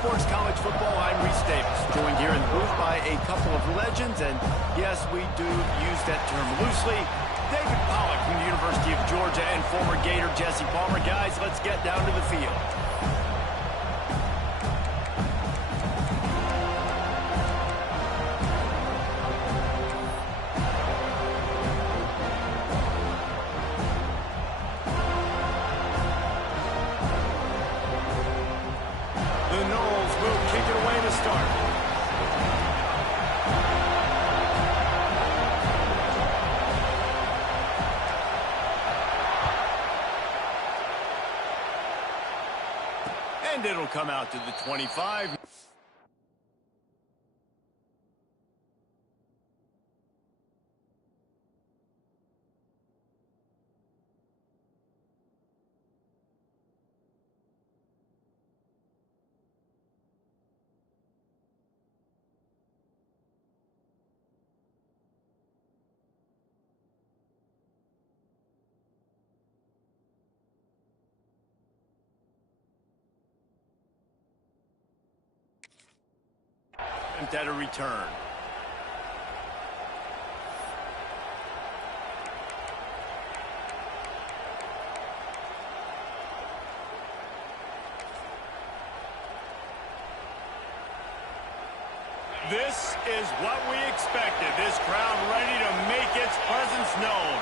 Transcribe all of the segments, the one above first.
Sports College Football, I'm Reese Davis, joined here in the booth by a couple of legends, and yes, we do use that term loosely. David Pollack from the University of Georgia and former Gator Jesse Palmer. Guys, let's get down to the field. And it'll come out to the 25. At a return. This is what we expected. This crowd ready to make its presence known.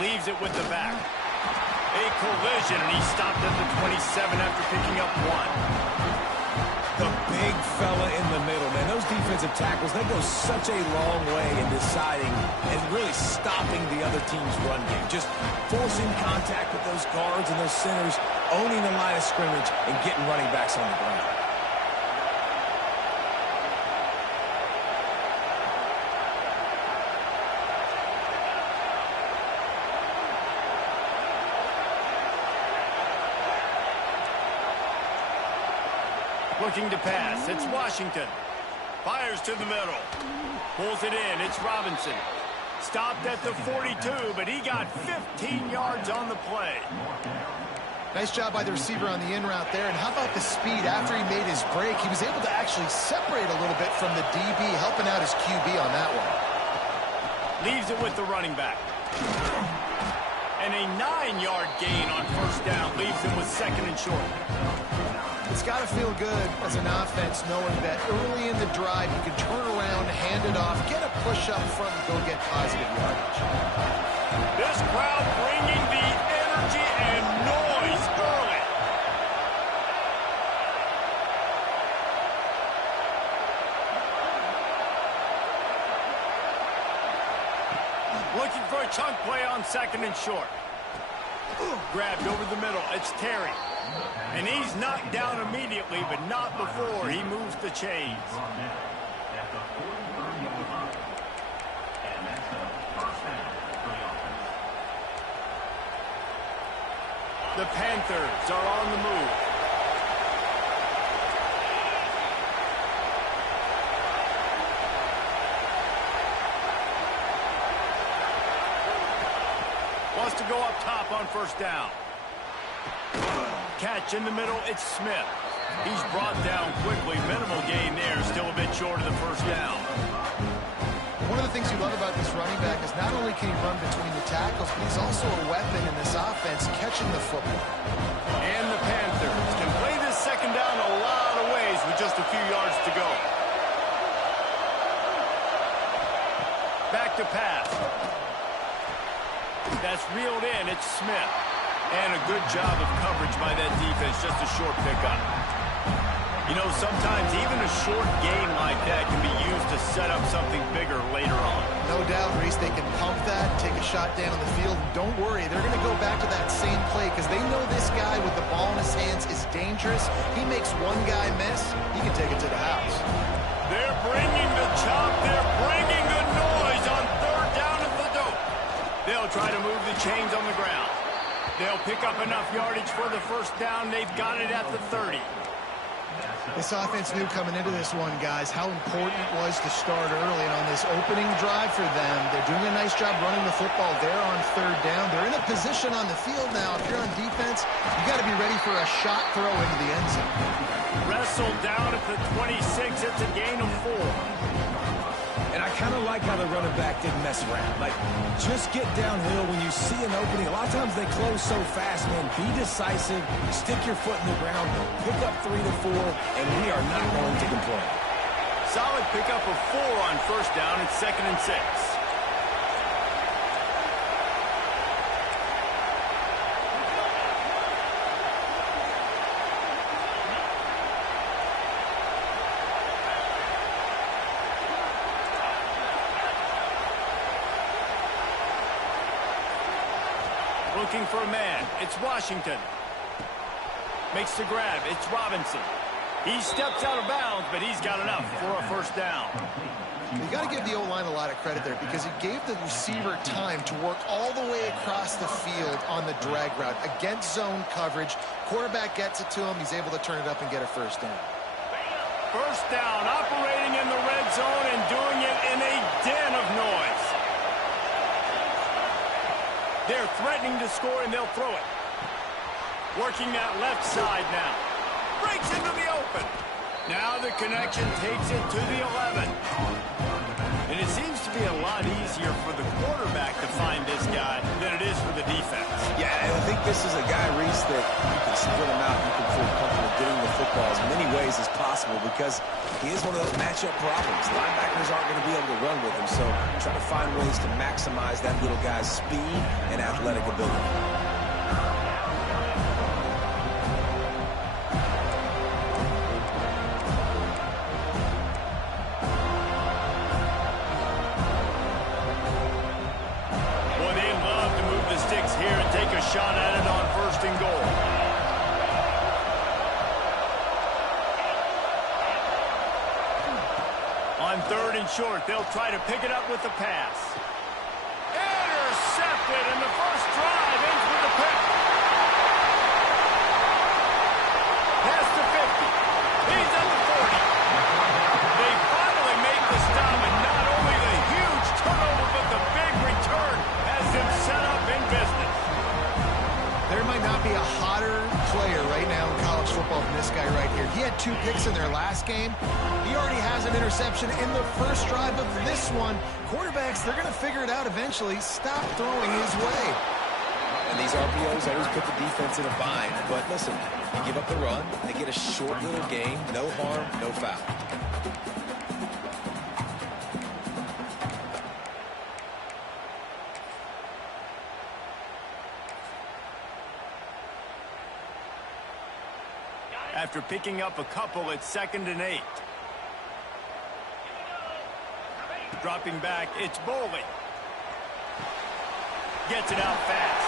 Leaves it with the back. A collision, and he stopped at the 27 after picking up one. The big fella in the middle, man. Those defensive tackles, they go such a long way in deciding and really stopping the other team's run game. Just forcing contact with those guards and those centers, owning the line of scrimmage, and getting running backs on the ground. Looking to pass. It's Washington. Fires to the middle. Pulls it in. It's Robinson. Stopped at the 42, but he got 15 yards on the play. Nice job by the receiver on the in route there. And how about the speed after he made his break? He was able to actually separate a little bit from the DB, helping out his QB on that one. Leaves it with the running back. And a 9-yard gain on first down. Leaves him with second and short. It's got to feel good as an offense knowing that early in the drive you can turn around, hand it off, get a push up front, and go get positive yardage. This crowd bringing the energy and noise early. Looking for a chunk play on second and short. Grabbed over the middle. It's Terry. And he's knocked down immediately, but not before he moves the chains. The Panthers are on the move. Wants to go up top on first down. Catch in the middle, it's Smith. He's brought down quickly. Minimal gain there, still a bit short of the first down. One of the things you love about this running back is not only can he run between the tackles, but he's also a weapon in this offense, catching the football. And the Panthers can play this second down a lot of ways with just a few yards to go. Back to pass. That's reeled in, it's Smith. And a good job of coverage by that defense, just a short pickup. You know, sometimes even a short gain like that can be used to set up something bigger later on. No doubt, Reese, they can pump that, take a shot down on the field. And don't worry, they're going to go back to that same play because they know this guy with the ball in his hands is dangerous. He makes one guy miss, he can take it to the house. They're bringing the chop. They're bringing the noise on third down at the dope. They'll try to move the chains on the ground. They'll pick up enough yardage for the first down. They've got it at the 30. This offense knew coming into this one, guys, how important it was to start early. And on this opening drive for them, they're doing a nice job running the football there on third down. They're in a position on the field now. If you're on defense, you got to be ready for a shot throw into the end zone. Rest whistle down at the 26. It's a gain of 4. And I kind of like how the running back didn't mess around. Like, just get downhill when you see an opening. A lot of times they close so fast, man. Be decisive, stick your foot in the ground, pick up 3 to 4, and we are not going to complain. Solid pickup of 4 on first down. It's 2nd and 6. Looking for a man. It's Washington. Makes the grab. It's Robinson. He steps out of bounds, but he's got enough for a first down. You got to give the O-line a lot of credit there because he gave the receiver time to work all the way across the field on the drag route against zone coverage. Quarterback gets it to him. He's able to turn it up and get a first down. First down, operating in the red zone and doing it in a den of noise. They're threatening to score, and they'll throw it. Working that left side now. Breaks into the open. Now the connection takes it to the 11. And it seems to be a lot easier for the quarterback to find this guy than it is for the defense. Yeah, and I think this is a guy, Reese, that you can split him out. You can feel comfortable getting the football as many ways as possible because he is one of those matchup problems. Linebackers aren't going to be able to run with him, so try to find ways to maximize that little guy's speed and athletic ability. Shot at it on 1st and goal. On 3rd and short, they'll try to pick it up with the pass. Intercepted, and the first drive ends with a pick. Past the 50. He's at the 40. They finally make the stop, and not only the huge turnover, but the big return has them set up in business. There might not be a hotter player right now in college football than this guy right here. He had 2 picks in their last game. He already has an interception in the first drive of this one. Quarterbacks, they're going to figure it out eventually. Stop throwing his way. And these RPOs always put the defense in a bind. But listen, you give up the run, they get a short little gain, no harm, no foul. After picking up a couple, it's 2nd and 8. Dropping back, it's Boley. Gets it out fast.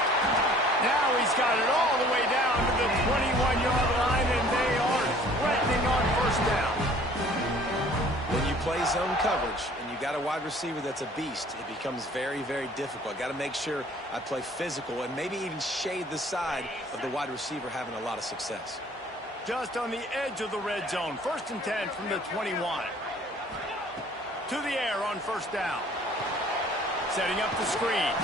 Now he's got it all the way down to the 21-yard line, and they are threatening on first down. When you play zone coverage and you got a wide receiver that's a beast, it becomes very, very difficult. Got to make sure I play physical and maybe even shade the side of the wide receiver having a lot of success. Just on the edge of the red zone. 1st and 10 from the 21. To the air on first down. Setting up the screen.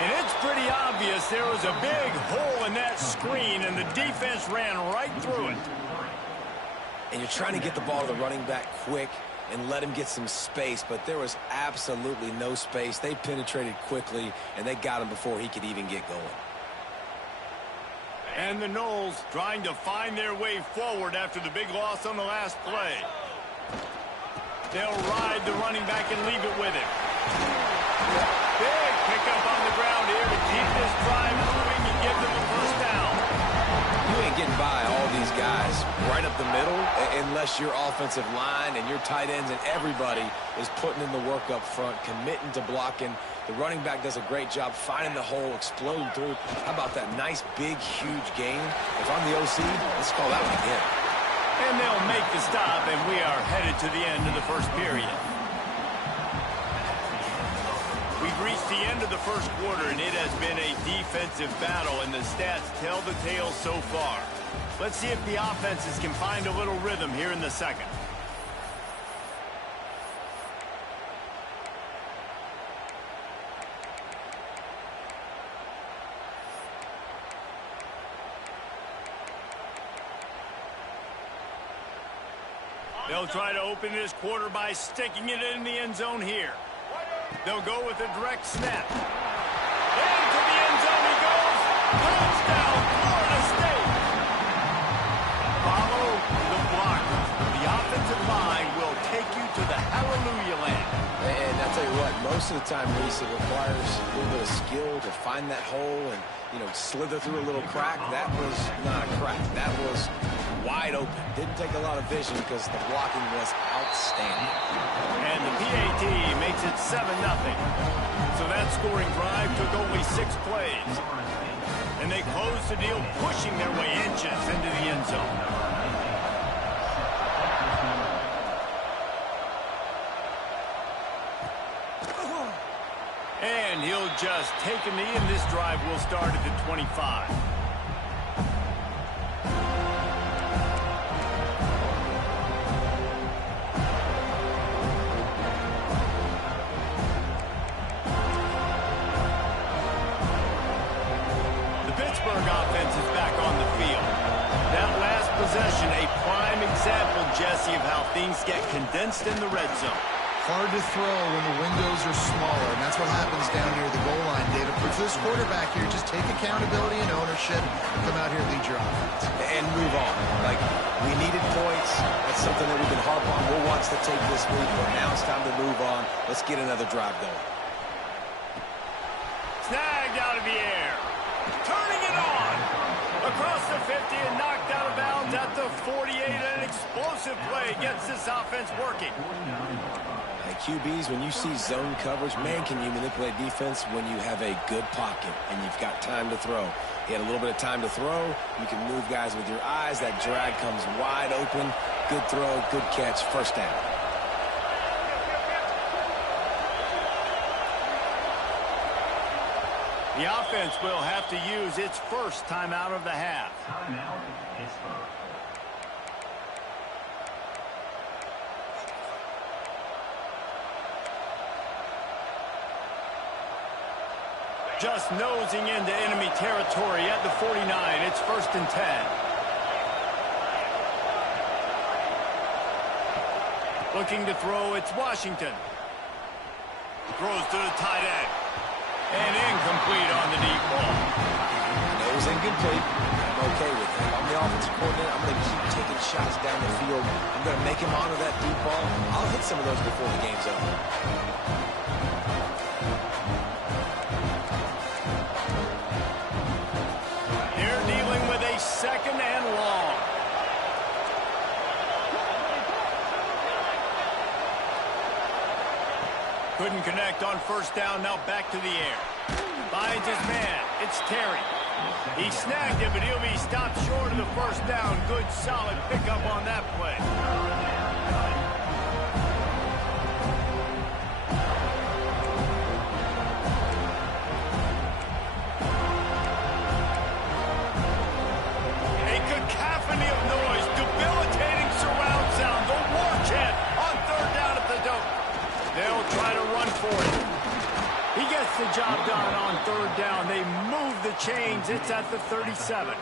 And it's pretty obvious there was a big hole in that screen, and the defense ran right through it. And you're trying to get the ball to the running back quick and let him get some space, but there was absolutely no space. They penetrated quickly, and they got him before he could even get going. And the Noles trying to find their way forward after the big loss on the last play. They'll ride the running back and leave it with him. Big pickup on the ground here to keep this drive moving and give them a first down. You ain't getting by all these guys right up the middle unless your offensive line and your tight ends and everybody is putting in the work up front, committing to blocking. The running back does a great job finding the hole, exploding through. How about that nice, big, huge gain? If I'm the OC, let's call that one again. And they'll make the stop, and we are headed to the end of the first period. We've reached the end of the first quarter, and it has been a defensive battle, and the stats tell the tale so far. Let's see if the offenses can find a little rhythm here in the second. They'll try to open this quarter by sticking it in the end zone here. They'll go with a direct snap. Into the end zone he goes. Touchdown, Florida State. Follow the blockers. The offensive line will take you to the hallelujah land. And I'll tell you what, most of the time, Reese, it requires a little bit of skill to find that hole and, you know, slither through a little crack. That was not a crack. That was wide open. Didn't take a lot of vision because the blocking was outstanding. And the PAT makes it 7-0. So that scoring drive took only 6 plays. And they close the deal, pushing their way inches into the end zone. And he'll just take a knee, and this drive will start at the 25. The Pittsburgh offense is back on the field. That last possession, a prime example, Jesse, of how things get condensed in the red zone. Hard to throw when the windows are smaller, and that's what happens down near the goal line, David. For this quarterback here, just take accountability and ownership and come out here and lead your offense. And move on. Like, we needed points. That's something that we can harp on. We'll watch the tape this week, but now it's time to move on. Let's get another drive going. Snagged out of the air. Turning it on. Across the 50 and knocked out of bounds at the 48. An explosive play gets this offense working. QBs, when you see zone coverage, man, can you manipulate defense when you have a good pocket and you've got time to throw. He had a little bit of time to throw. You can move guys with your eyes. That drag comes wide open. Good throw, good catch, first down. The offense will have to use its first timeout of the half. Timeout, Pittsburgh. Just nosing into enemy territory at the 49. It's 1st and 10. Looking to throw, it's Washington. Throws to the tight end. And incomplete on the deep ball. Nose incomplete. I'm okay with that. I'm the offensive coordinator. I'm going to keep taking shots down the field. I'm going to make him honor that deep ball. I'll hit some of those before the game's over. Second and long. Couldn't connect on first down. Now back to the air. Finds his man. It's Terry. He snagged him, but he'll be stopped short of the first down. Good, solid pickup on that play. The job done on third down. They move the chains. It's at the 37.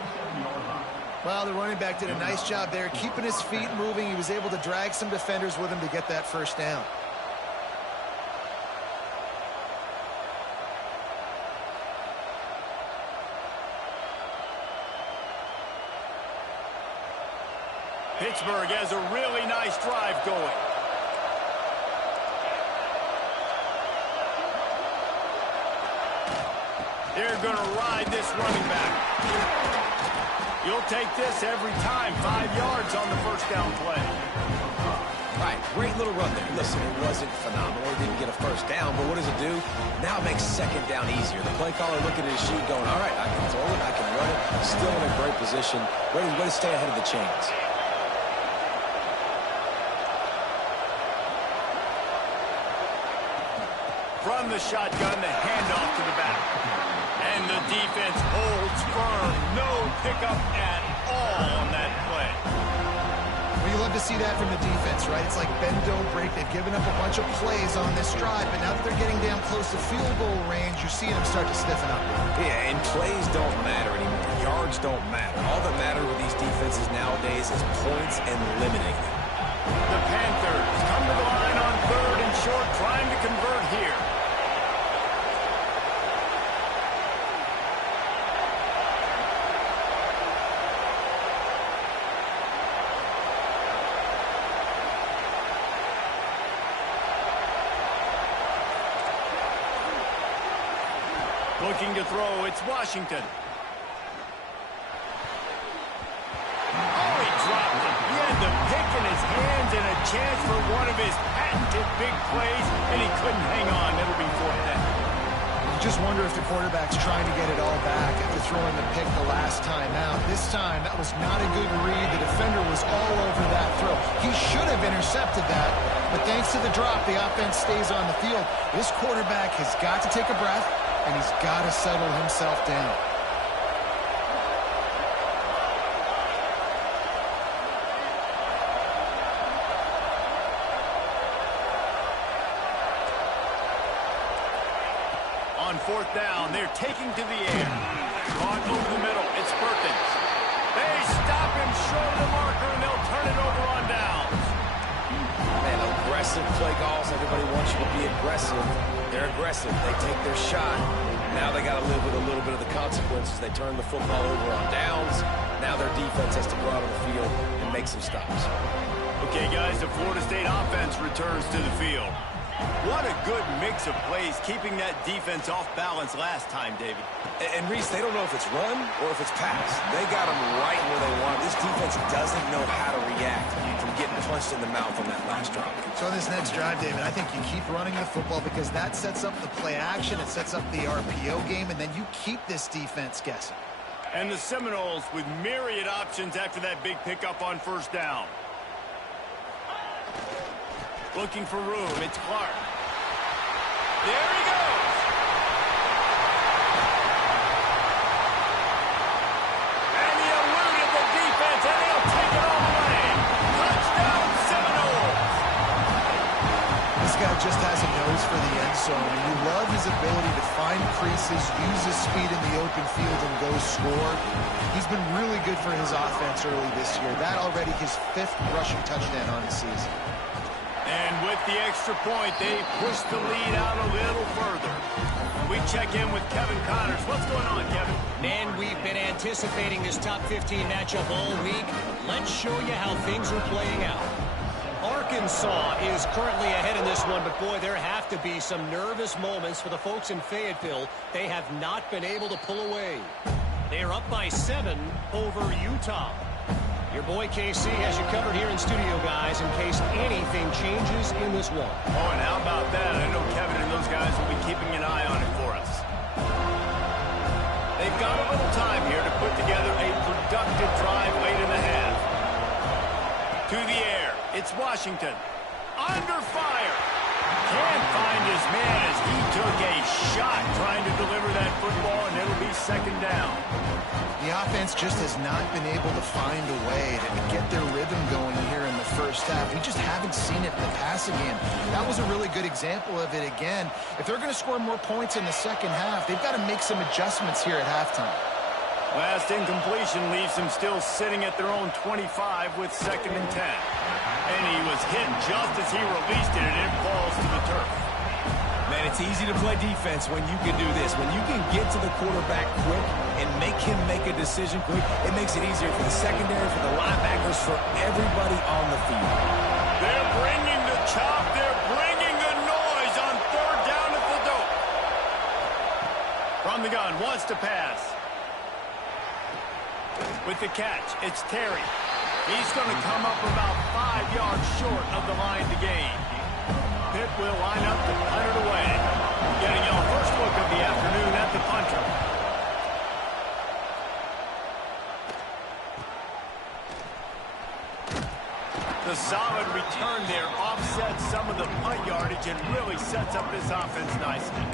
Well, the running back did a nice job there, keeping his feet moving. He was able to drag some defenders with him to get that first down. Pittsburgh has a really nice drive going. They're going to ride this running back. You'll take this every time. 5 yards on the first down play. Right, great little run there. Listen, it wasn't phenomenal. He didn't get a first down, but what does it do? Now it makes second down easier. The play caller looking at his sheet going, all right, I can throw it, I can run it. Still in a great position. Ready to stay ahead of the chains. From the shotgun, the handoff to the back. And the defense holds firm. No pickup at all on that play. Well, you love to see that from the defense, right? It's like bend, don't break. They've given up a bunch of plays on this drive, but now that they're getting down close to field goal range, you're seeing them start to stiffen up. Yeah, and plays don't matter anymore. Yards don't matter. All that matters with these defenses nowadays is points and limiting them. The Panthers come to the line on 3rd and short, trying to convert here. Looking to throw, it's Washington. Oh, he dropped it. He had the pick in his hands and a chance for one of his patented big plays, and he couldn't hang on. That'll be 4th down. You just wonder if the quarterback's trying to get it all back after throwing the pick the last time out. This time, that was not a good read. The defender was all over that throw. He should have intercepted that, but thanks to the drop, the offense stays on the field. This quarterback has got to take a breath, and he's got to settle himself down. On 4th down, they're taking to the air. Caught over the middle, it's Perkins. They stop him short of the marker, and they'll turn it over on downs. Man, aggressive play calls. Everybody wants you to be aggressive. They're aggressive. They take their shot. Now they got to live with a little bit of the consequences. They turn the football over on downs. Now their defense has to go out on the field and make some stops. Okay, guys, the Florida State offense returns to the field. What a good mix of plays, keeping that defense off balance last time, David. And Reese, they don't know if it's run or if it's pass. They got them right where they want. This defense doesn't know how to react from getting punched in the mouth on that last drop. So on this next drive, David, I think you keep running the football because that sets up the play action, it sets up the RPO game, and then you keep this defense guessing. And the Seminoles with myriad options after that big pickup on 1st down. Looking for room, it's Clark. There he goes! And he eluded the defense, and he'll take it all away. Touchdown, Seminoles! This guy just has a nose for the end zone, and you love his ability to find creases, use his speed in the open field, and go score. He's been really good for his offense early this year. That already his 5th rushing touchdown on the season. And with the extra point, they push the lead out a little further. We check in with Kevin Connors. What's going on, Kevin? Man, we've been anticipating this top 15 matchup all week. Let's show you how things are playing out. Arkansas is currently ahead in this one, but boy, there have to be some nervous moments for the folks in Fayetteville. They have not been able to pull away. They are up by 7 over Utah. Your boy KC has you covered here in studio, guys, in case anything changes in this one. Oh, and how about that? I know Kevin and those guys will be keeping an eye on it for us. They've got a little time here to put together a productive drive late in the half. To the air, it's Washington. Under fire. Can't find his man as he took a shot trying to deliver that football, and it'll be 2nd down. The offense just has not been able to find a way to get their rhythm going here in the 1st half. We just haven't seen it in the passing game. That was a really good example of it again. If they're going to score more points in the 2nd half, they've got to make some adjustments here at halftime. Last incompletion leaves them still sitting at their own 25 with 2nd and 10. And he was hit just as he released it, and it falls to the turf. Man, it's easy to play defense when you can do this. When you can get to the quarterback quick and make him make a decision quick, it makes it easier for the secondary, for the linebackers, for everybody on the field. They're bringing the chop. They're bringing the noise on 3rd down at the dope. From the gun, wants to pass. With the catch, it's Terry. He's going to come up about 5 yards short of the line to gain. Pitt will line up to punt it away. Getting our first look of the afternoon at the punter. The solid return there offsets some of the punt yardage and really sets up this offense nicely.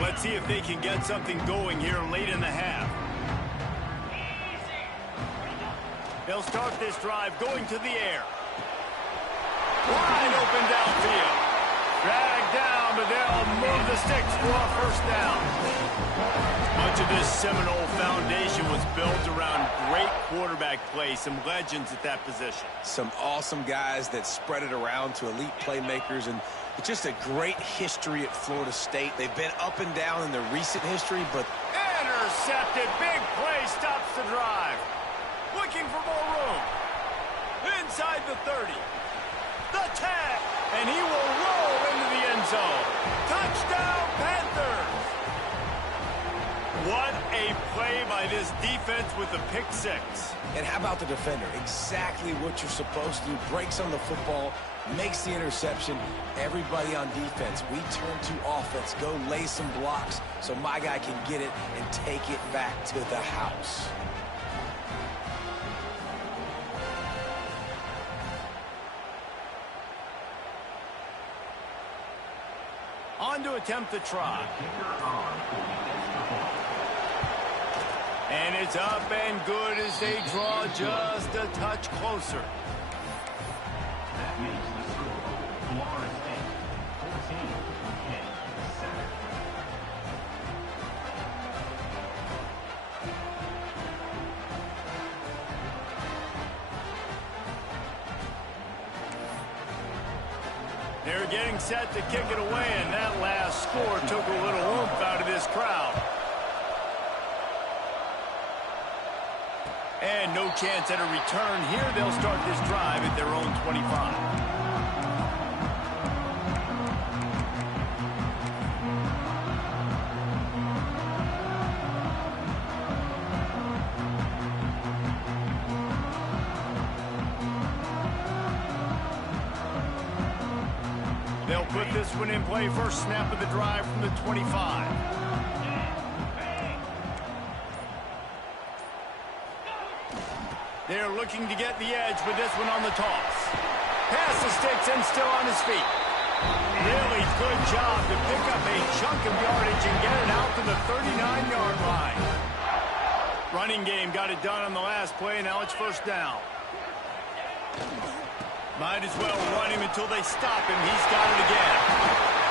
Let's see if they can get something going here late in the half. They'll start this drive going to the air. Wide open downfield. Dragged down, but they'll move the sticks for a first down. Much of this Seminole foundation was built around great quarterback play, some legends at that position. Some awesome guys that spread it around to elite playmakers, and it's just a great history at Florida State. They've been up and down in the recent history, but... Intercepted. Big play stops the drive. Looking for more room. Inside the 30. The 10. And he will roll into the end zone. Touchdown, Panthers. What a play by this defense with the pick six. And how about the defender? Exactly what you're supposed to do. Breaks on the football, makes the interception. Everybody on defense, we turn to offense. Go lay some blocks so my guy can get it and take it back to the house. On to attempt the try. And it's up and good as they draw just a touch closer. That makes the score Florida State 14, Pitt 7. They're getting set to kick it away, and that last score took a little oomph out of this crowd. And no chance at a return here. They'll start this drive at their own 25. They'll put this one in play. First snap of the drive from the 25. They're looking to get the edge with this one on the toss. Pass the sticks and still on his feet. Really good job to pick up a chunk of yardage and get it out to the 39-yard line. Running game got it done on the last play. Now it's first down. Might as well run him until they stop him. He's got it again.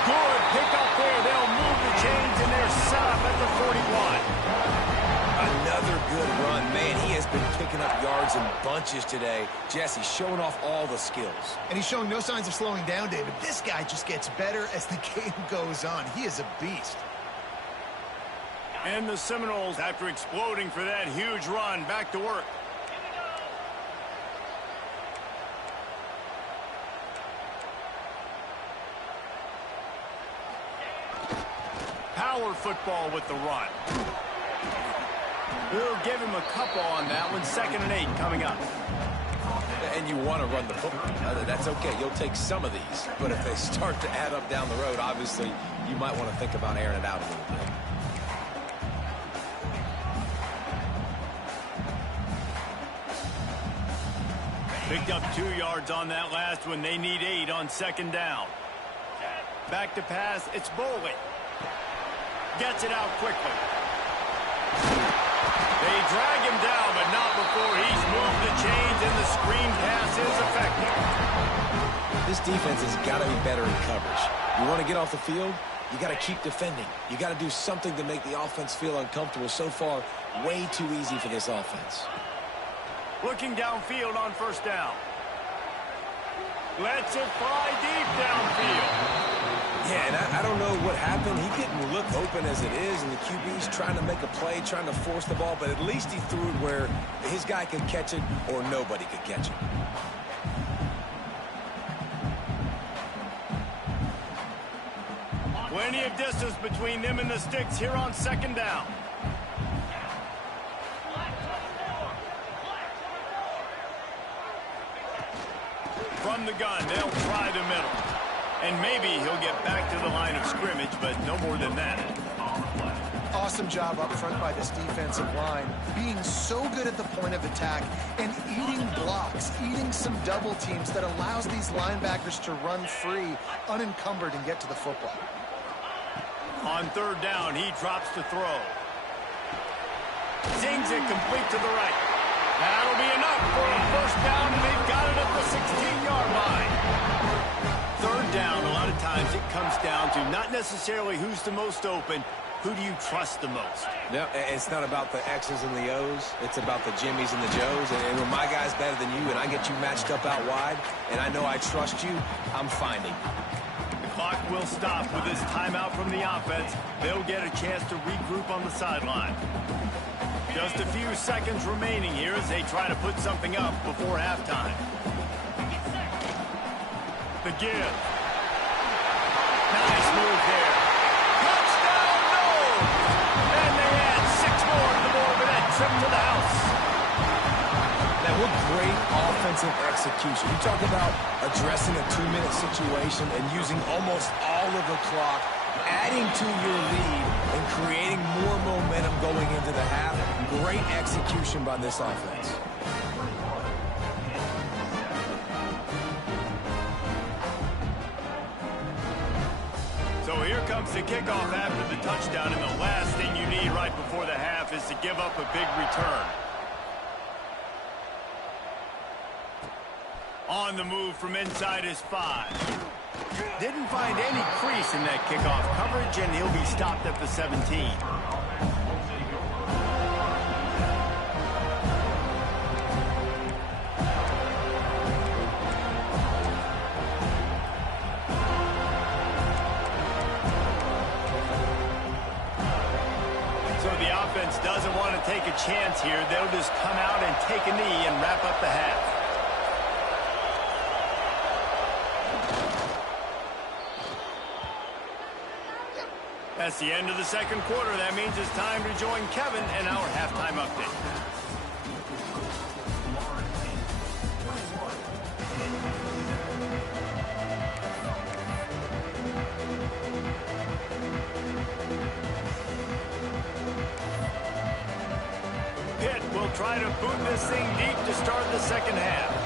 Good pick up there. They'll move the chains, and they're set up at the 41. Another good run. Man, he has been picking up yards in bunches today. Jesse showing off all the skills. And he's showing no signs of slowing down, David. This guy just gets better as the game goes on. He is a beast. And the Seminoles, after exploding for that huge run, back to work. Power football with the run. We'll give him a couple on that one. 2nd and 8 coming up. And you want to run the football. That's okay. You'll take some of these. But if they start to add up down the road, obviously, you might want to think about airing it out a little bit. Picked up 2 yards on that last one. They need 8 on 2nd down. Back to pass. It's Boley. Gets it out quickly. They drag him down, but not before he's moved the chains, and the screen pass is effective. This defense has got to be better in coverage. You want to get off the field, you got to keep defending. You got to do something to make the offense feel uncomfortable. So far, way too easy for this offense. Looking downfield on first down. Lets it fly deep downfield. Yeah, and I don't know what happened. He didn't look open as it is, and the QB's trying to make a play, trying to force the ball, but at least he threw it where his guy could catch it or nobody could catch it. Plenty of distance between them and the sticks here on 2nd down. From the gun, they'll try the middle. And maybe he'll get back to the line of scrimmage, but no more than that. Awesome job up front by this defensive line, being so good at the point of attack and eating blocks, eating some double teams that allows these linebackers to run free, unencumbered, and get to the football. On 3rd down, he drops to throw. Zings it complete to the right. That'll be enough for a first down, and they've got it at the 16-yard line. Third down, a lot of times it comes down to not necessarily who's the most open, who do you trust the most? No, it's not about the X's and the O's. It's about the Jimmies and the Joes. And when my guy's better than you and I get you matched up out wide and I know I trust you, I'm finding. The clock will stop with this timeout from the offense. They'll get a chance to regroup on the sideline. Just a few seconds remaining here as they try to put something up before halftime. The give. Nice move there. Touchdown, no! And they add 6 more to the board with that trip to the house. Now, what great offensive execution. You talk about addressing a 2-minute situation and using almost all of the clock, adding to your lead and creating more momentum going into the half. Great execution by this offense. So here comes the kickoff after the touchdown, and the last thing you need right before the half is to give up a big return. On the move from inside his 5. Didn't find any crease in that kickoff coverage, and he'll be stopped at the 17. So the offense doesn't want to take a chance here. They'll just come out and take a knee and wrap up the half. That's the end of the second quarter. That means it's time to join Kevin in our halftime update. Pitt will try to boot this thing deep to start the second half.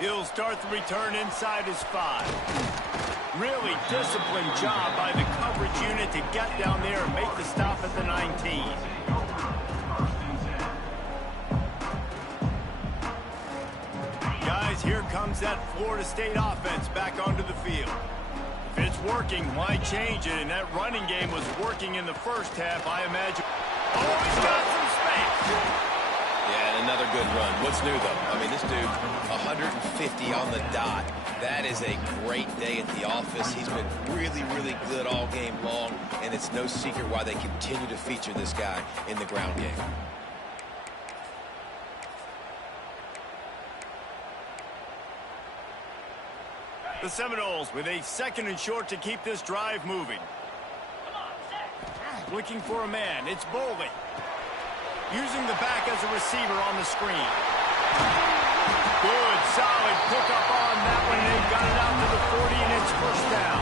He'll start the return inside his 5. Really disciplined job by the coverage unit to get down there and make the stop at the 19. Guys, here comes that Florida State offense back onto the field. If it's working, why change it? And that running game was working in the first half, I imagine. Oh, he's got some space. Yeah, and another good run. What's new, though? I mean, this dude, 150 on the dot. That is a great day at the office. He's been really, really good all game long, and it's no secret why they continue to feature this guy in the ground game. The Seminoles with a 2nd and short to keep this drive moving. Looking for a man. It's Boley. Using the back as a receiver on the screen. Good, solid pickup on that one. They've got it out to the 40, and it's first down.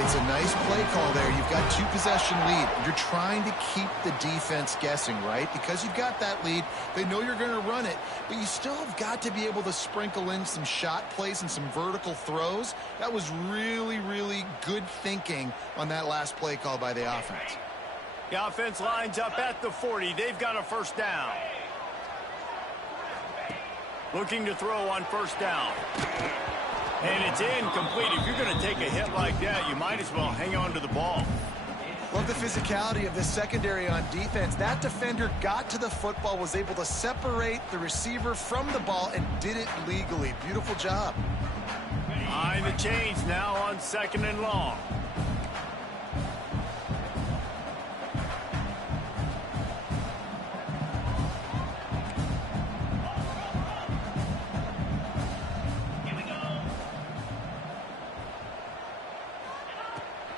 It's a nice play call there. You've got 2-possession lead. You're trying to keep the defense guessing, right? Because you've got that lead. They know you're going to run it, but you still have got to be able to sprinkle in some shot plays and some vertical throws. That was really, really good thinking on that last play call by the offense. The offense lines up at the 40. They've got a first down. Looking to throw on first down. And it's incomplete. If you're going to take a hit like that, you might as well hang on to the ball. Love the physicality of this secondary on defense. That defender got to the football, was able to separate the receiver from the ball, and did it legally. Beautiful job. Behind the chains now on 2nd and long.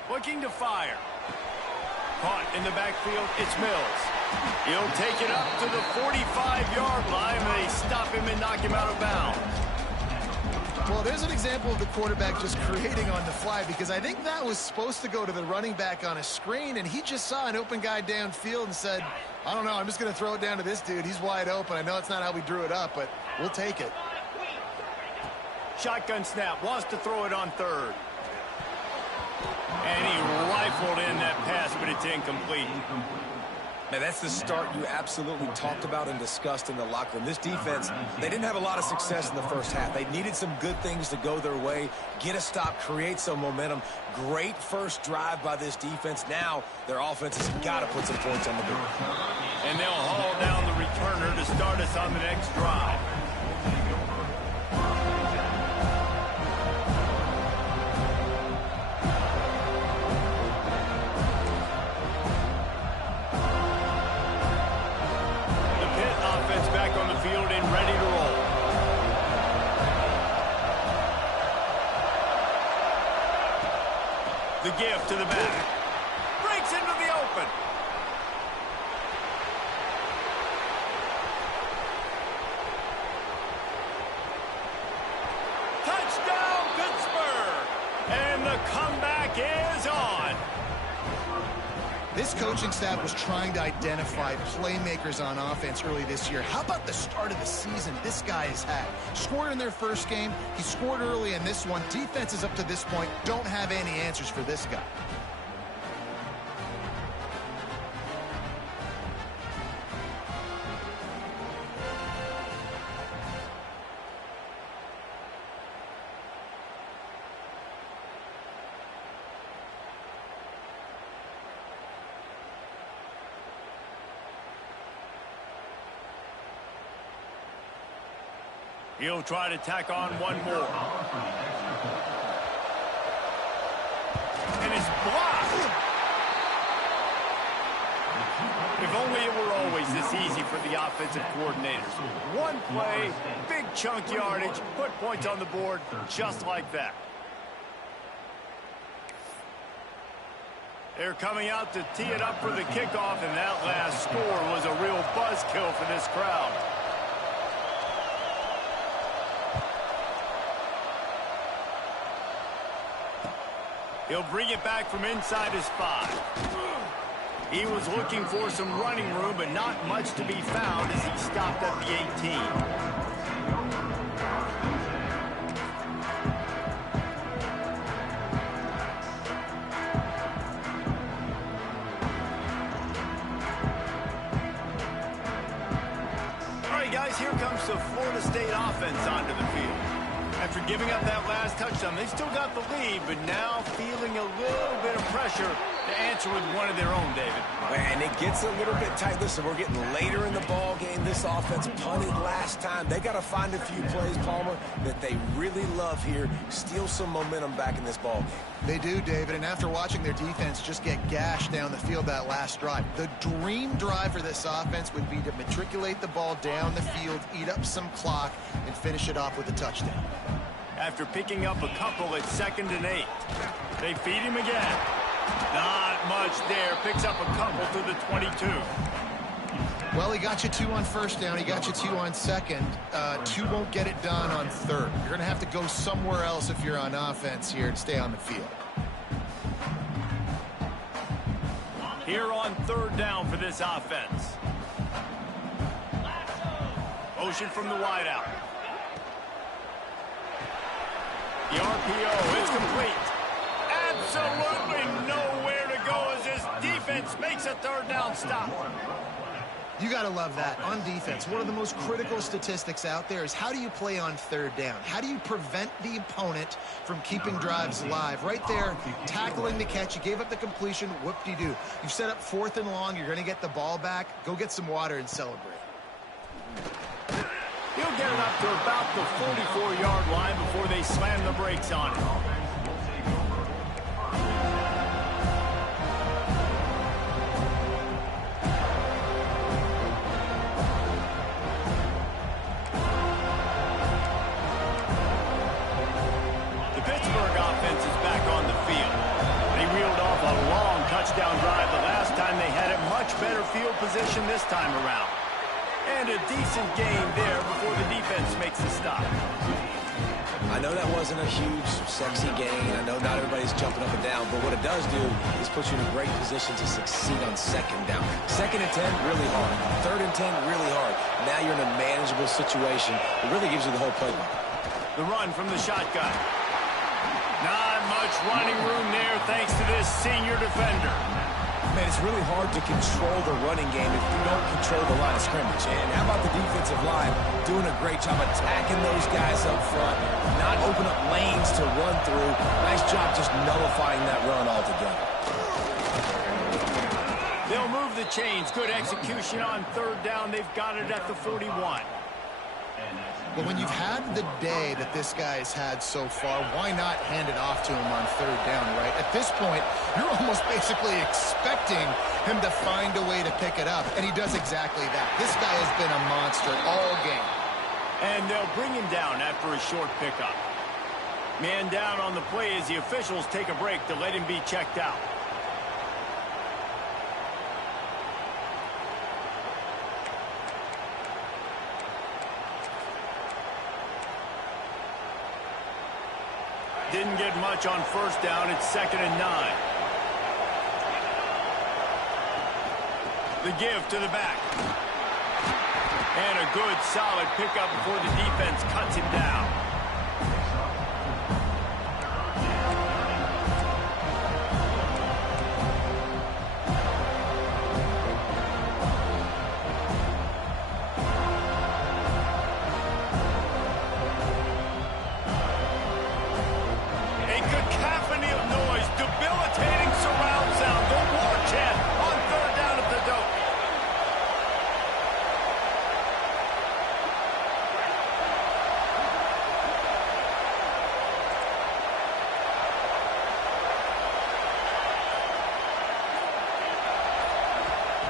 Looking to fire. Caught in the backfield, it's Mills. He'll take it up to the 45-yard line. They stop him and knock him out of bounds. Well, there's an example of the quarterback just creating on the fly, because I think that was supposed to go to the running back on a screen, and he just saw an open guy downfield and said, I don't know, I'm just going to throw it down to this dude. He's wide open. I know it's not how we drew it up, but we'll take it. Shotgun snap, wants to throw it on 3rd. And he rifled in that pass It's incomplete. Man, that's the start you absolutely talked about and discussed in the locker room. This defense, they didn't have a lot of success in the first half. They needed some good things to go their way, get a stop, create some momentum. Great first drive by this defense. Now their offense has got to put some points on the board. And they'll haul down the returner to start us on the next drive. Back on the field and ready to roll. The gift to the back. Breaks into the open. Touchdown, Pittsburgh! And the comeback is on. This coaching staff was trying to identify playmakers on offense early this year. How about the start of the season this guy has had? Scored in their first game. He scored early in this one. Defenses up to this point don't have any answers for this guy. He'll try to tack on one more. And it's blocked. If only it were always this easy for the offensive coordinators. One play, big chunk yardage, put points on the board just like that. They're coming out to tee it up for the kickoff, and that last score was a real buzzkill for this crowd. He'll bring it back from inside his 5. He was looking for some running room, but not much to be found as he stopped at the 18. All right, guys, here comes the Florida State offense onto the field. After giving up that last touchdown, they still got the lead, but now feeling a little bit of pressure to answer with one of their own, David. Man, it gets a little bit tight. Listen, we're getting later in the ball game. This offense punted last time. They got to find a few plays, Palmer, that they really love here. Steal some momentum back in this ball game. They do, David, and after watching their defense just get gashed down the field that last drive, the dream drive for this offense would be to matriculate the ball down the field, eat up some clock, and finish it off with a touchdown. After picking up a couple at 2nd and 8, they feed him again. Not much there. Picks up a couple to the 22. Well, he got you 2 on first down. He got you 2 on second. 2 won't get it done on third. You're going to have to go somewhere else if you're on offense here to stay on the field. Here on 3rd down for this offense. Motion from the wideout. The RPO is complete. Absolutely nowhere to go as this defense makes a 3rd down stop. You got to love that. On defense, one of the most critical statistics out there is how do you play on 3rd down? How do you prevent the opponent from keeping drives alive? Right there, tackling the catch. You gave up the completion. Whoop-de-doo. You've set up 4th and long. You're going to get the ball back. Go get some water and celebrate. He'll get it up to about the 44-yard line before they slam the brakes on it. The Pittsburgh offense is back on the field. They reeled off a long touchdown drive the last time. They had a much better field position this time around. And a decent game there before the defense makes the stop. I know that wasn't a huge, sexy gain. I know not everybody's jumping up and down, but what it does do is put you in a great position to succeed on 2nd down. 2nd and 10, really hard. 3rd and 10, really hard. Now you're in a manageable situation. It really gives you the whole playbook. The run from the shotgun. Not much running room there thanks to this senior defender. Man, it's really hard to control the running game if you don't control the line of scrimmage. And how about the defensive line doing a great job attacking those guys up front, not open up lanes to run through. Nice job just nullifying that run altogether. They'll move the chains. Good execution on third down. They've got it at the 41. But when you've had the day that this guy has had so far, why not hand it off to him on third down, right? At this point, you're almost basically expecting him to find a way to pick it up, and he does exactly that. This guy has been a monster all game. And they'll bring him down after a short pickup. Man down on the play as the officials take a break to let him be checked out. Didn't get much on first down. It's 2nd and 9. The give to the back. And a good, solid pickup before the defense cuts him down.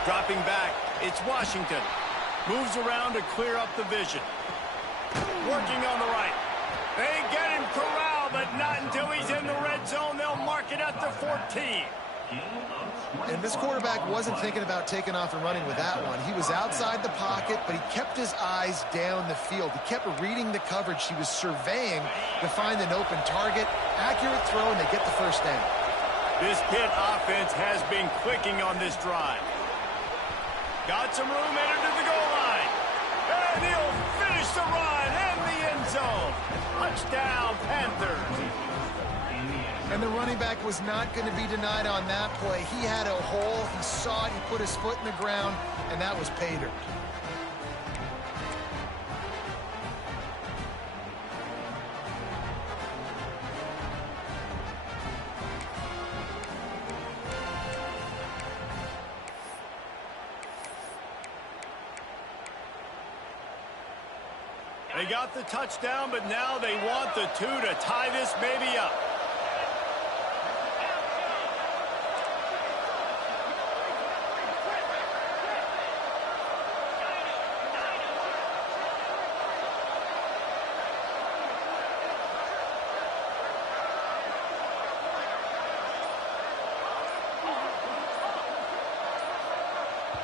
Dropping back, it's Washington. Moves around to clear up the vision. Working on the right. They get him corralled, but not until he's in the red zone. They'll mark it at the 14. And this quarterback wasn't thinking about taking off and running with that one. He was outside the pocket, but he kept his eyes down the field. He kept reading the coverage. He was surveying to find an open target. Accurate throw, and they get the first down. This Pitt offense has been clicking on this drive. Got some room, headed to the goal line. And he'll finish the run in the end zone. Touchdown, Panthers. And the running back was not going to be denied on that play. He had a hole. He saw it. He put his foot in the ground, and that was pay dirt. They got the touchdown, but now they want the 2 to tie this baby up.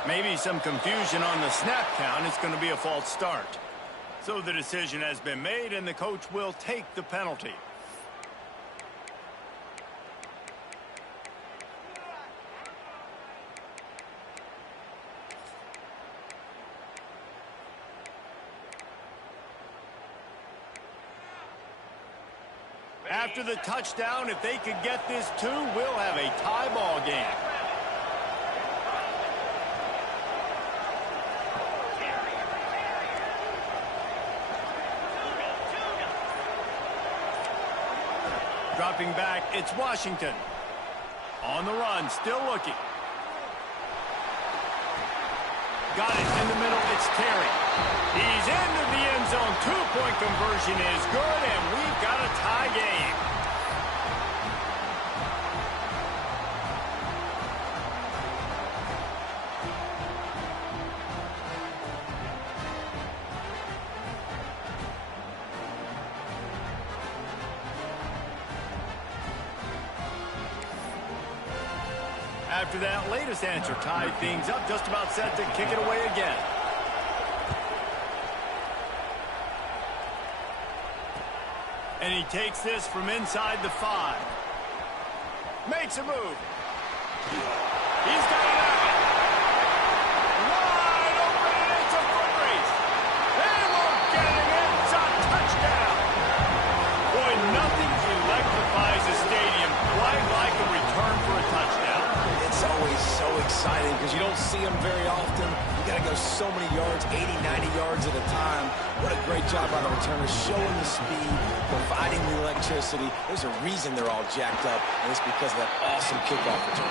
Maybe some confusion on the snap count. It's going to be a false start. So the decision has been made, and the coach will take the penalty. After the touchdown, if they could get this 2, we'll have a tie ball game. Dropping back, it's Washington. On the run, still looking. Got it in the middle, it's Terry. He's into the end zone. 2-point conversion is good, and we've got a tie game. After that latest answer tied things up, just about set to kick it away again. And he takes this from inside the 5. Makes a move. He's got it out. Wide open, and it's a foot race. They won't get him. It's a touchdown. Boy, nothing electrifies a stadium quite like a return for a touchdown. It's always so see them very often. You got to go so many yards, 80, 90 yards at a time. What a great job by the returners, showing the speed, providing the electricity. There's a reason they're all jacked up, and it's because of that awesome kickoff return.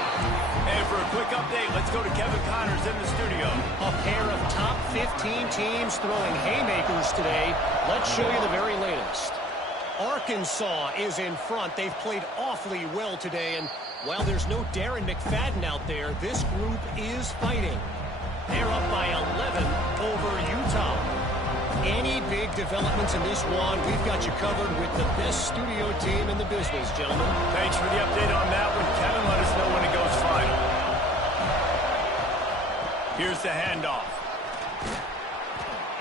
And for a quick update, let's go to Kevin Connors in the studio. A pair of top 15 teams throwing haymakers today. Let's show you the very latest. Arkansas is in front. They've played awfully well today, and while there's no Darren McFadden out there, this group is fighting. They're up by 11 over Utah. Any big developments in this one, we've got you covered with the best studio team in the business, gentlemen. Thanks for the update on that one, Kevin. Let us know when it goes final. Here's the handoff.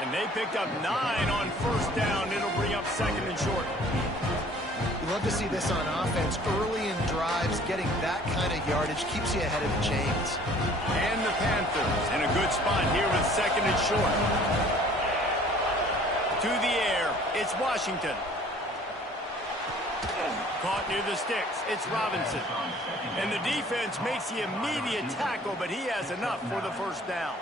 And they picked up 9 on first down. It'll bring up second and short. You love to see this on offense. Early in drives, getting that kind of yardage keeps you ahead of the chains. And the Panthers in a good spot here with second and short. To the air, it's Washington. Caught near the sticks, it's Robinson. And the defense makes the immediate tackle, but he has enough for the first down.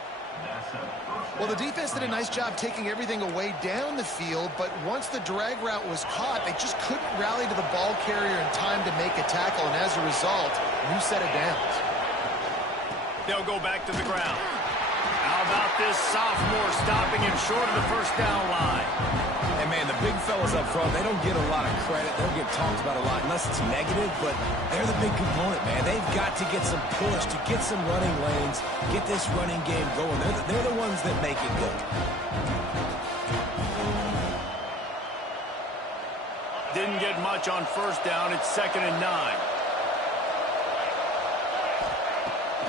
Well, the defense did a nice job taking everything away down the field, but once the drag route was caught, they just couldn't rally to the ball carrier in time to make a tackle, and as a result, new set of downs. They'll go back to the ground. How about this sophomore stopping him short of the first down line? And, man, the big fellas up front, they don't get a lot of credit. They don't get talked about a lot unless it's negative, but they're the big component, man. They've got to get some push, to get some running lanes, get this running game going. They're the ones that make it go. Didn't get much on first down. It's second and 9.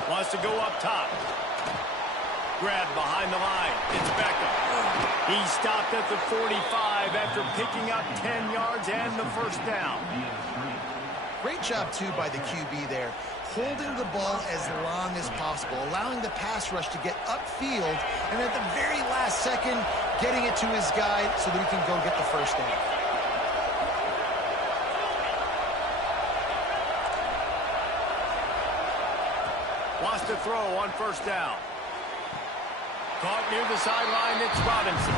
Wants to go up top. Grab behind the line. It's Beckham. He stopped at the 45 after picking up 10 yards and the first down. Great job, too, by the QB there. Holding the ball as long as possible, allowing the pass rush to get upfield, and at the very last second, getting it to his guy so that he can go get the first down. Wants to throw on first down. Caught near the sideline, it's Robinson.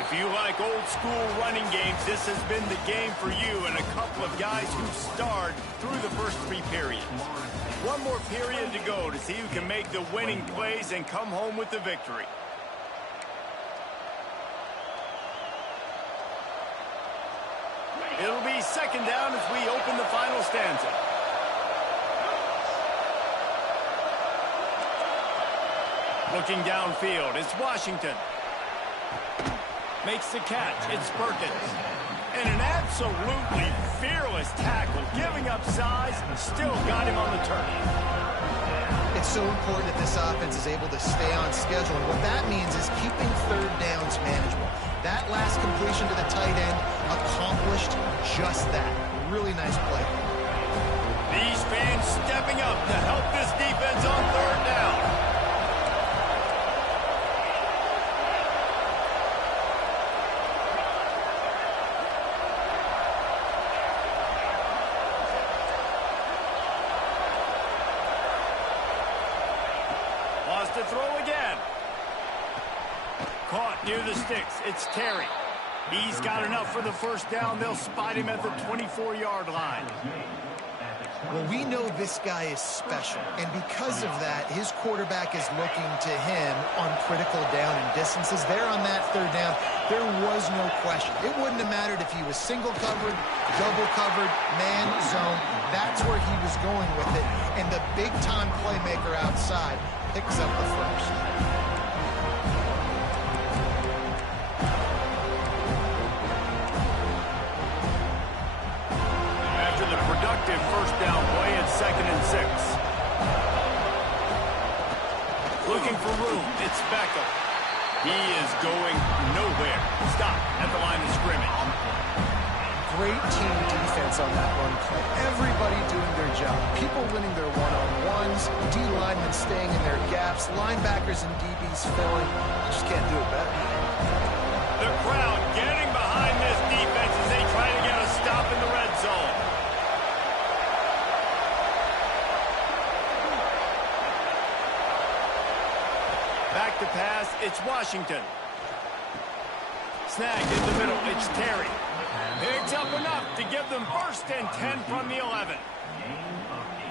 If you like old school running games, this has been the game for you, and a couple of guys who starred through the first 3 periods. One more period to go to see who can make the winning plays and come home with the victory. It'll be second down as we open the final stanza. Looking downfield, it's Washington. Makes the catch, it's Perkins. And an absolutely fearless tackle, giving up size, still got him on the turn. It's so important that this offense is able to stay on schedule, and what that means is keeping third downs manageable. That last completion to the tight end accomplished just that. Really nice play. These fans stepping up to help this defense on third down. To throw again. Caught near the sticks. It's Terry. He's got enough for the first down. They'll spot him at the 24-yard line. Well, we know this guy is special, and because of that, his quarterback is looking to him on critical down and distances. There on that third down, there was no question. It wouldn't have mattered if he was single covered, double covered, man, zone. That's where he was going with it, and the big-time playmaker outside picks up the first. After the productive first down play, it's second and 6. Looking for room, it's Beckham. He is going nowhere. Stop at the line of scrimmage. Great team defense on that run play. Everybody doing their job. People winning their one-on-ones, D linemen staying in their gaps, linebackers and DBs filling. You just can't do it better. The crowd getting behind this defense as they try to get a stop in the red zone. Back to pass, it's Washington. Snagged in the middle, it's Terry. Picks up enough to give them 1st and 10 from the 11.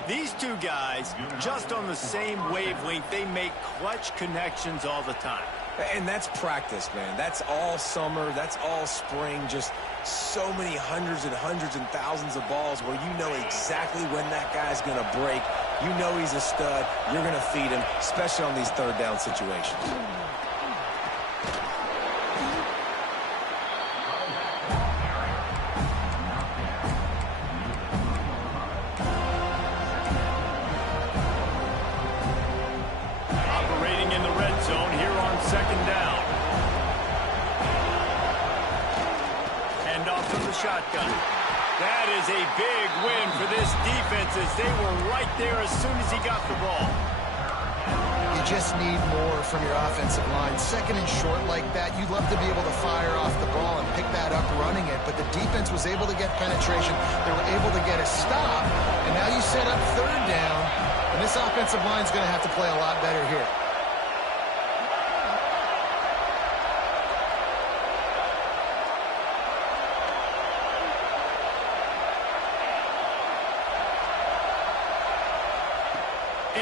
These two guys, just on the same wavelength, they make clutch connections all the time. And that's practice, man. That's all summer. That's all spring. Just so many hundreds and thousands of balls where you know exactly when that guy's going to break. You know he's a stud. You're going to feed him, especially on these third down situations. Operating in the red zone here on 2nd down. Hand off from the shotgun. That is a big win for this defense as they were right there as soon as he got the ball. You just need more from your offensive line. 2nd and short like that, you'd love to be able to fire off the ball and pick that up running it, but the defense was able to get penetration. They were able to get a stop, and now you set up 3rd down, and this offensive line is going to have to play a lot better here.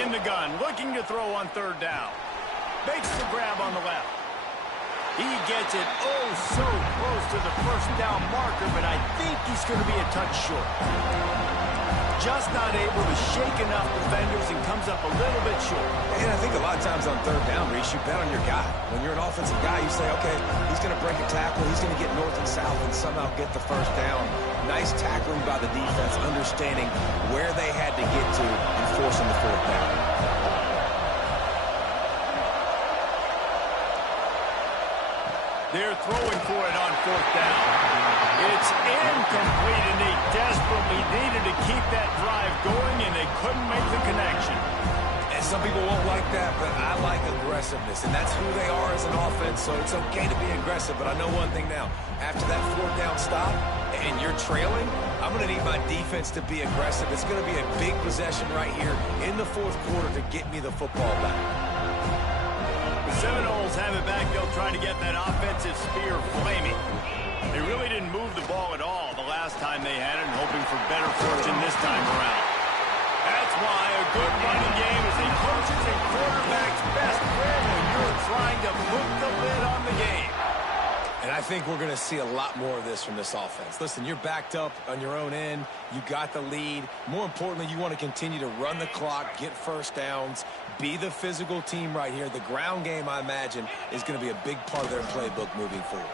In the gun, looking to throw on 3rd down. Makes the grab on the left. He gets it oh so close to the 1st down marker, but I think he's going to be a touch short. Just not able to shake enough defenders and comes up a little bit short. And I think a lot of times on 3rd down, Reese, you bet on your guy. When you're an offensive guy, you say, okay, he's going to break a tackle, he's going to get north and south and somehow get the 1st down. Nice tackling by the defense, understanding where they had to get to and forcing the 4th down. They're throwing for it on 4th down. It's incomplete, and they desperately needed to keep that drive going, and they couldn't make the connection. And some people won't like that, but I like aggressiveness, and that's who they are as an offense, so it's okay to be aggressive. But I know one thing now. After that 4th down stop, and you're trailing, I'm going to need my defense to be aggressive. It's going to be a big possession right here in the 4th quarter to get me the football back. The Seminoles have it back. They'll try to get that offensive spear flaming. They really didn't move the ball at all the last time they had it, and hoping for better fortune this time around. That's why a good running game is a coach's and quarterback's best friend when you're trying to put the lid on the game. And I think we're going to see a lot more of this from this offense. Listen, you're backed up on your own end. You got the lead. More importantly, you want to continue to run the clock, get 1st downs, be the physical team right here. The ground game, I imagine, is going to be a big part of their playbook moving forward.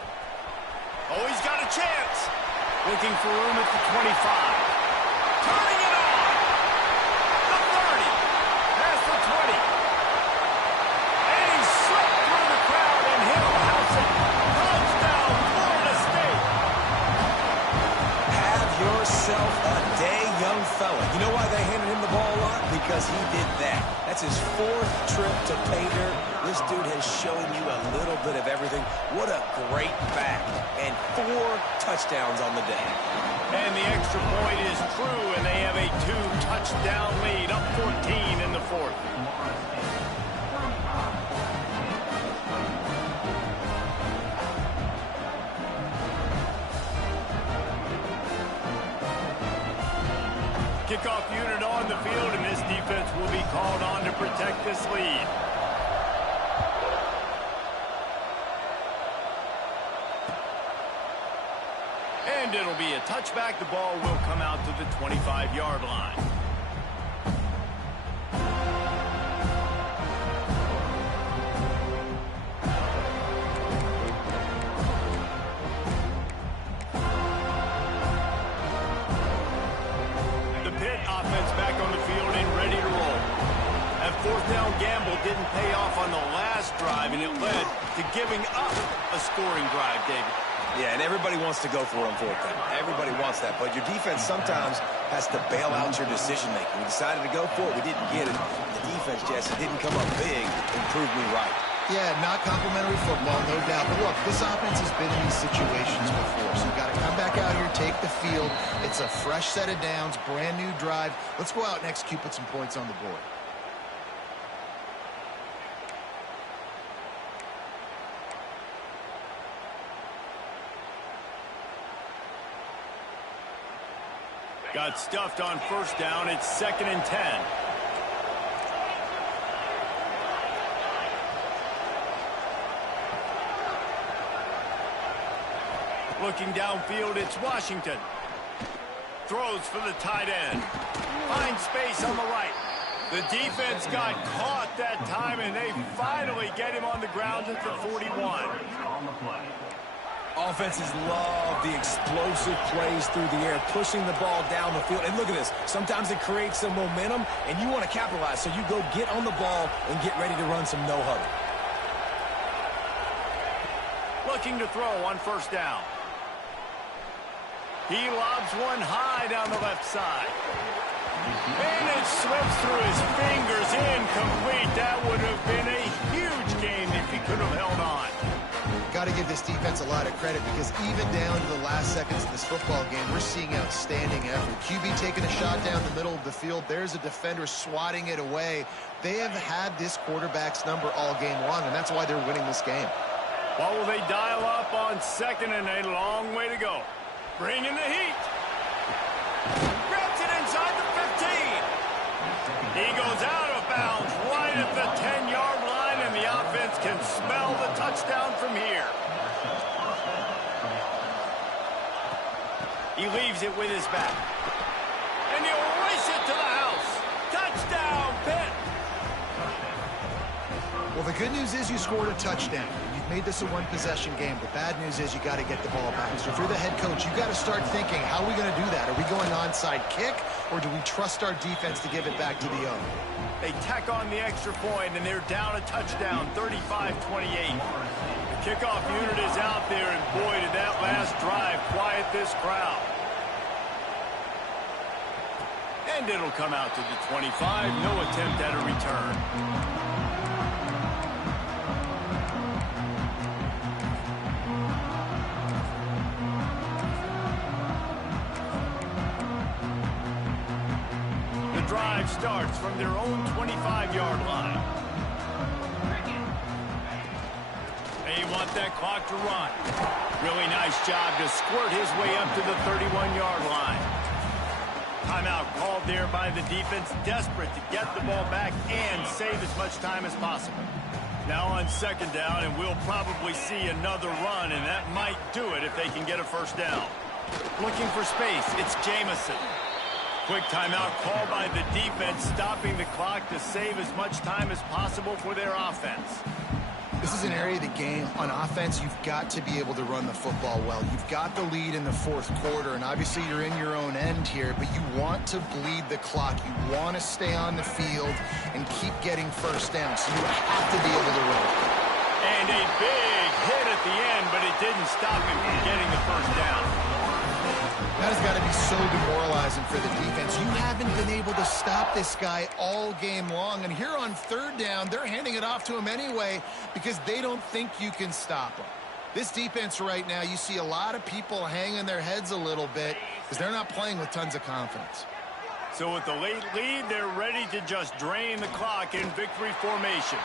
Oh, he's got a chance. Looking for room at the 25. Turning it on. The 30. Past the 20. And he slipped through the crowd, and he'll house it. Touchdown, Florida State. Have yourself a day, young fella. You know why they handed him the ball a lot? Because he did that. That's his 4th trip to pay dirt. This dude has shown you a little bit of everything. What a great back. And 4 touchdowns on the day. And the extra point is true, and they have a 2-touchdown lead, up 14 in the 4th. Kickoff unit on the field, and this defense will be called on to protect this lead. And it'll be a touchback. The ball will come out to the 25-yard line. The Pitt offense back on the field and ready to roll. That 4th down gamble didn't pay off on the last drive, and it led to giving up a scoring drive, David. Yeah, and everybody wants to go for it on fourth down. Everybody wants that, but your defense sometimes has to bail out your decision-making. We decided to go for it. We didn't get it. The defense, Jesse, didn't come up big and prove me right. Yeah, not complimentary football, no doubt. But look, this offense has been in these situations before, so you got to come back out here, take the field. It's a fresh set of downs, brand new drive. Let's go out and execute, put some points on the board. Got stuffed on first down. It's 2nd and 10. Looking downfield, it's Washington. Throws for the tight end. Finds space on the right. The defense got caught that time, and they finally get him on the ground at the 41. On the play. Offenses love the explosive plays through the air, pushing the ball down the field. And look at this. Sometimes it creates some momentum, and you want to capitalize. So you go get on the ball and get ready to run some no-huddle. Looking to throw on first down. He lobs one high down the left side. And it slips through his fingers, incomplete. That would have been a huge gain if he could have held on. Got to give this defense a lot of credit because even down to the last seconds of this football game, we're seeing outstanding effort. QB taking a shot down the middle of the field. There's a defender swatting it away. They have had this quarterback's number all game long, and that's why they're winning this game. What will they dial up on 2nd and a long way to go? Bring in the heat. Grabs it inside the 15. He goes out of bounds right at the 10-yard line, and the offense can smell the touchdown from here. He leaves it with his back. And he'll race it to the house. Touchdown, Pitt. Well, the good news is you scored a touchdown. You've made this a one-possession game. The bad news is you got to get the ball back. So if you're the head coach, you got to start thinking, how are we going to do that? Are we going onside kick, or do we trust our defense to give it back to the owner? They tack on the extra point, and they're down a touchdown, 35-28. The kickoff unit is out there, and boy, did that last drive quiet this crowd. And it'll come out to the 25. No attempt at a return. Drive starts from their own 25-yard line. They want that clock to run. Really nice job to squirt his way up to the 31-yard line. Timeout called there by the defense, desperate to get the ball back and save as much time as possible. Now on 2nd down, and we'll probably see another run, and that might do it if they can get a first down. Looking for space, it's Jamison. Quick timeout called by the defense, stopping the clock to save as much time as possible for their offense. This is an area of the game. On offense, you've got to be able to run the football well. You've got the lead in the 4th quarter, and obviously you're in your own end here, but you want to bleed the clock. You want to stay on the field and keep getting first down, so you have to be able to run. And a big hit at the end, but it didn't stop him from getting the first down. That has got to be so demoralizing for the defense. You haven't been able to stop this guy all game long. And here on 3rd down, they're handing it off to him anyway because they don't think you can stop him. This defense right now, you see a lot of people hanging their heads a little bit because they're not playing with tons of confidence. So with the late lead, they're ready to just drain the clock in victory formation.